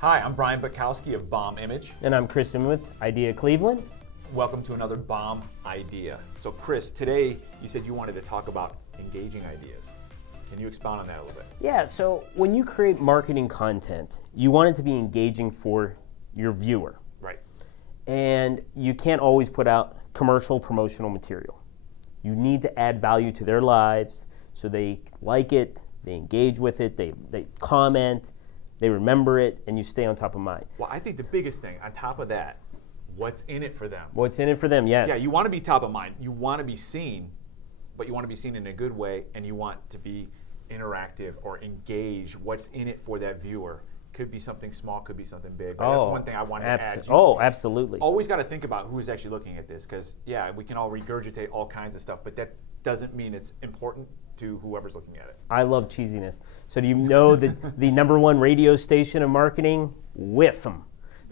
Hi, I'm Brian Butkowski of Bomb Image. And I'm Chris Inman with I.D.E.A Cleveland. Welcome to another Bomb Idea. So Chris, today you said you wanted to talk about engaging ideas. Can you expound on that a little bit? Yeah, so when you create marketing content, you want it to be engaging for your viewer. Right. And you can't always put out commercial promotional material. You need to add value to their lives so they like it, they engage with it, they comment, they remember it, and you stay on top of mind. Well, I think the biggest thing on top of that, what's in it for them? What's in it for them, yes. Yeah, you want to be top of mind. You want to be seen, but you want to be seen in a good way, and you want to be interactive or engaged. What's in it for that viewer? Could be something small, could be something big. But that's one thing I want to add. Absolutely. Always got to think about who is actually looking at this, because yeah, we can all regurgitate all kinds of stuff, but that doesn't mean it's important to whoever's looking at it. I love cheesiness. So do you know that the number one radio station of marketing? WIFM.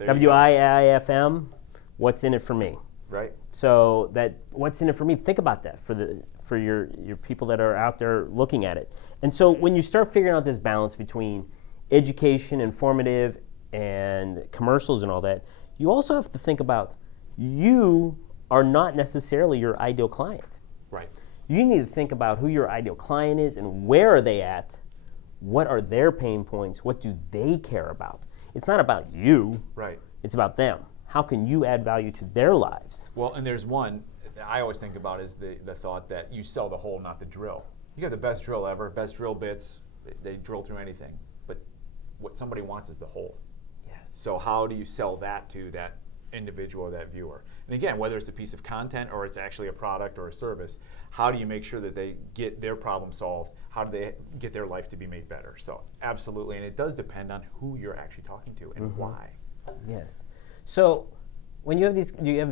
W-I-I-F-M. What's in it for me? Right. So that what's in it for me? Think about that for your people that are out there looking at it. And so when you start figuring out this balance between education, informative, and commercials and all that, you also have to think about you are not necessarily your ideal client. Right. You need to think about who your ideal client is and where are they at, what are their pain points, what do they care about. It's not about you, right? It's about them. How can you add value to their lives? Well, and there's one that I always think about is the thought that you sell the hole, not the drill. You got the best drill ever, best drill bits, they drill through anything, but what somebody wants is the hole. Yes. So how do you sell that to that individual or that viewer? And again, whether it's a piece of content or it's actually a product or a service, how do you make sure that they get their problem solved? How do they get their life to be made better? So absolutely, and it does depend on who you're actually talking to and why. Yes. So when you have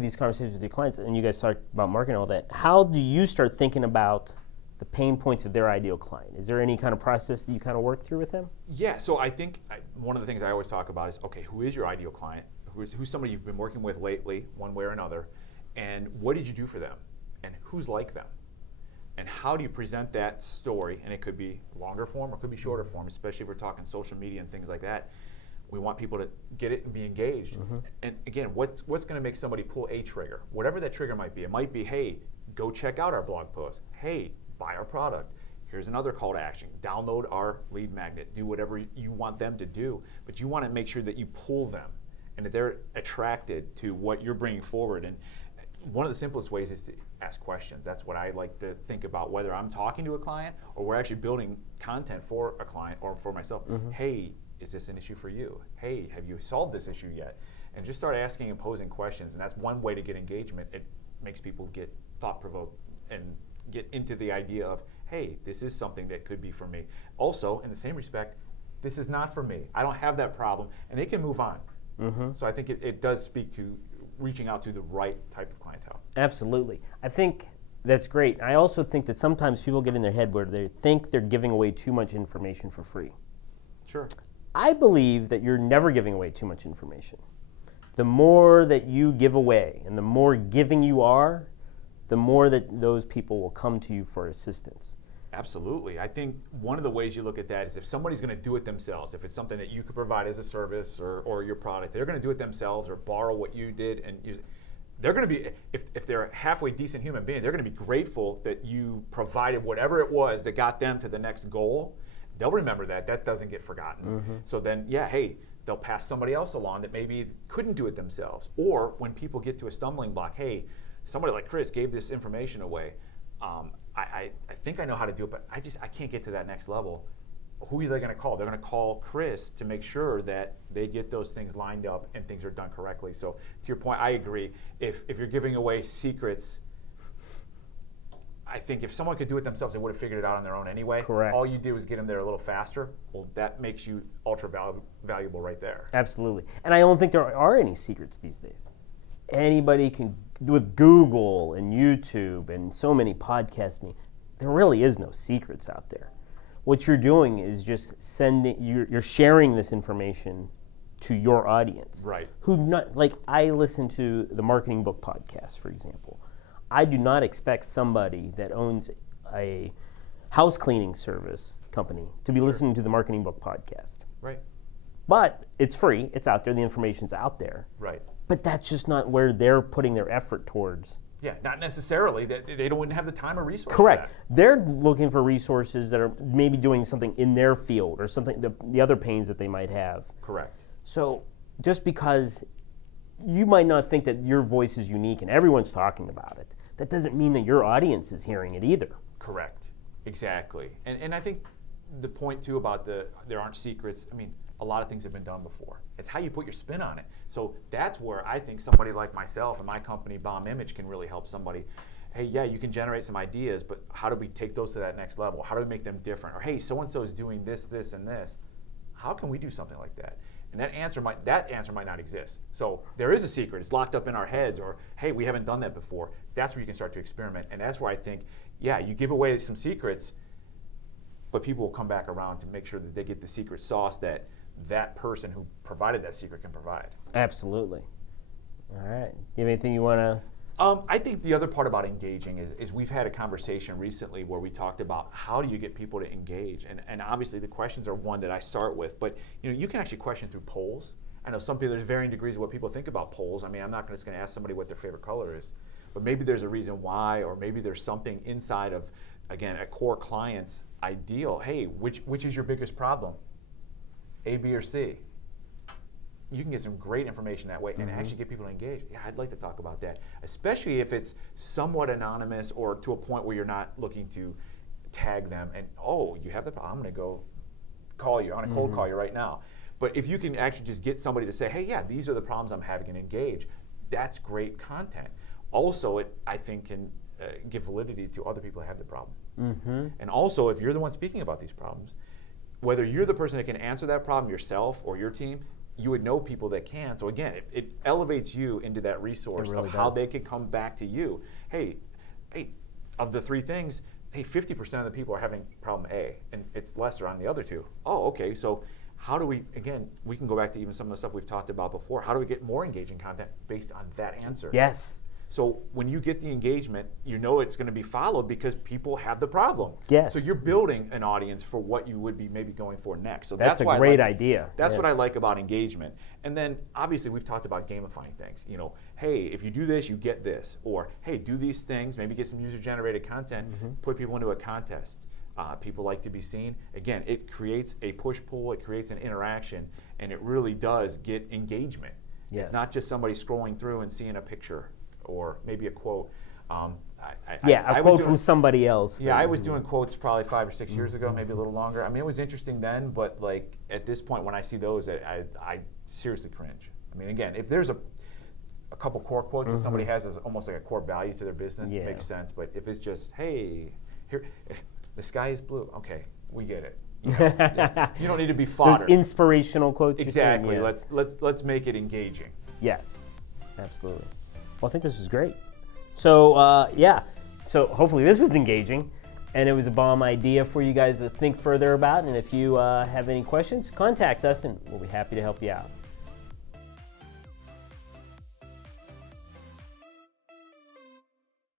these conversations with your clients and you guys talk about marketing and all that, how do you start thinking about the pain points of their ideal client? Is there any kind of process that you kind of work through with them? Yeah, so I think one of the things I always talk about is, okay, who is your ideal client? Who's somebody you've been working with lately, one way or another, and what did you do for them? And who's like them? And how do you present that story? And it could be longer form or it could be shorter form, especially if we're talking social media and things like that. We want people to get it and be engaged. And again, what's going to make somebody pull a trigger? Whatever that trigger might be. It might be, hey, go check out our blog post. Hey, buy our product. Here's another call to action. Download our lead magnet. Do whatever you want them to do. But you want to make sure that you pull them and that they're attracted to what you're bringing forward. And one of the simplest ways is to ask questions. That's what I like to think about, whether I'm talking to a client or we're actually building content for a client or for myself. Hey, is this an issue for you? Hey, have you solved this issue yet? And just start asking and posing questions. And that's one way to get engagement. It makes people get thought-provoked and get into the idea of, hey, this is something that could be for me. Also, in the same respect, this is not for me. I don't have that problem. And they can move on. So I think it does speak to reaching out to the right type of clientele. Absolutely. I think that's great. I also think that sometimes people get in their head where they think they're giving away too much information for free. Sure. I believe that you're never giving away too much information. The more that you give away and the more giving you are, the more that those people will come to you for assistance. Absolutely. I think one of the ways you look at that is if somebody's going to do it themselves, if it's something that you could provide as a service or your product, they're going to do it themselves or borrow what you did and use it. They're going to be, if they're a halfway decent human being, they're going to be grateful that you provided whatever it was that got them to the next goal. They'll remember that. That doesn't get forgotten. So then, yeah, hey, they'll pass somebody else along that maybe couldn't do it themselves. Or when people get to a stumbling block, hey, somebody like Chris gave this information away. I think I know how to do it, but I can't get to that next level. Who are they going to call? They're going to call Chris to make sure that they get those things lined up and things are done correctly. So to your point, I agree. If you're giving away secrets, I think if someone could do it themselves, they would have figured it out on their own anyway. Correct. All you do is get them there a little faster. Well, that makes you ultra valuable right there. Absolutely. And I don't think there are any secrets these days. Anybody can, with Google and YouTube and so many podcasts, there really is no secrets out there. What you're doing is just you're sharing this information to your audience. Right. I listen to the Marketing Book podcast, for example. I do not expect somebody that owns a house cleaning service company to be listening to the Marketing Book podcast. Right. But it's free. It's out there. The information's out there. Right. But that's just not where they're putting their effort towards. Yeah, not necessarily. They don't have the time or resources. Correct. They're looking for resources that are maybe doing something in their field or something, the other pains that they might have. Correct. So just because you might not think that your voice is unique and everyone's talking about it, that doesn't mean that your audience is hearing it either. Correct. Exactly. And I think the point too about there aren't secrets, I mean, a lot of things have been done before. It's how you put your spin on it. So that's where I think somebody like myself and my company, Bomb Image, can really help somebody. Hey, yeah, you can generate some ideas, but how do we take those to that next level? How do we make them different? Or hey, so-and-so is doing this, this, and this. How can we do something like that? And that answer might not exist. So there is a secret. It's locked up in our heads, or hey, we haven't done that before. That's where you can start to experiment. And that's where I think, yeah, you give away some secrets, but people will come back around to make sure that they get the secret sauce that person who provided that secret can provide. Absolutely. All right. You have anything you want to? I think the other part about engaging is we've had a conversation recently where we talked about how do you get people to engage, and obviously the questions are one that I start with, but you can actually question through polls. I know some people, there's varying degrees of what people think about polls. I mean, I'm not just going to ask somebody what their favorite color is, but maybe there's a reason why, or maybe there's something inside of, again, a core client's ideal. Hey, which is your biggest problem? A, B, or C? You can get some great information that way and actually get people to engage. Yeah, I'd like to talk about that, especially if it's somewhat anonymous or to a point where you're not looking to tag them and, oh, you have the problem, I'm going to go call you, I'm going to cold call you right now. But if you can actually just get somebody to say, hey, yeah, these are the problems I'm having, and engage, that's great content. Also, it, I think, can give validity to other people that have the problem. And also, if you're the one speaking about these problems, whether you're the person that can answer that problem yourself or your team, you would know people that can. So again, it elevates you into that resource of how they can come back to you. Hey, of the three things, hey, 50% of the people are having problem A, and it's lesser on the other two. Oh, okay, so how do we, again, we can go back to even some of the stuff we've talked about before. How do we get more engaging content based on that answer? Yes. So when you get the engagement, you know it's going to be followed because people have the problem. Yes. So you're building an audience for what you would be maybe going for next. So that's a great idea. That's what I like about engagement. And then obviously we've talked about gamifying things. Hey, if you do this, you get this. Or hey, do these things, maybe get some user-generated content, put people into a contest. People like to be seen. Again, it creates a push-pull, it creates an interaction, and it really does get engagement. Yes. It's not just somebody scrolling through and seeing a picture or maybe a quote. A quote from somebody else. Yeah, I was doing quotes probably 5 or 6 years ago, maybe a little longer. I mean, it was interesting then, but like at this point when I see those, I seriously cringe. I mean, again, if there's a couple core quotes that somebody has as almost like a core value to their business, it makes sense. But if it's just, hey, here, the sky is blue. Okay, we get it. You don't need to be fodder. Those inspirational quotes. Exactly. Yes. Let's make it engaging. Yes, absolutely. Well, I think this was great. So so hopefully this was engaging, and it was a bomb idea for you guys to think further about. And if you have any questions, contact us, and we'll be happy to help you out.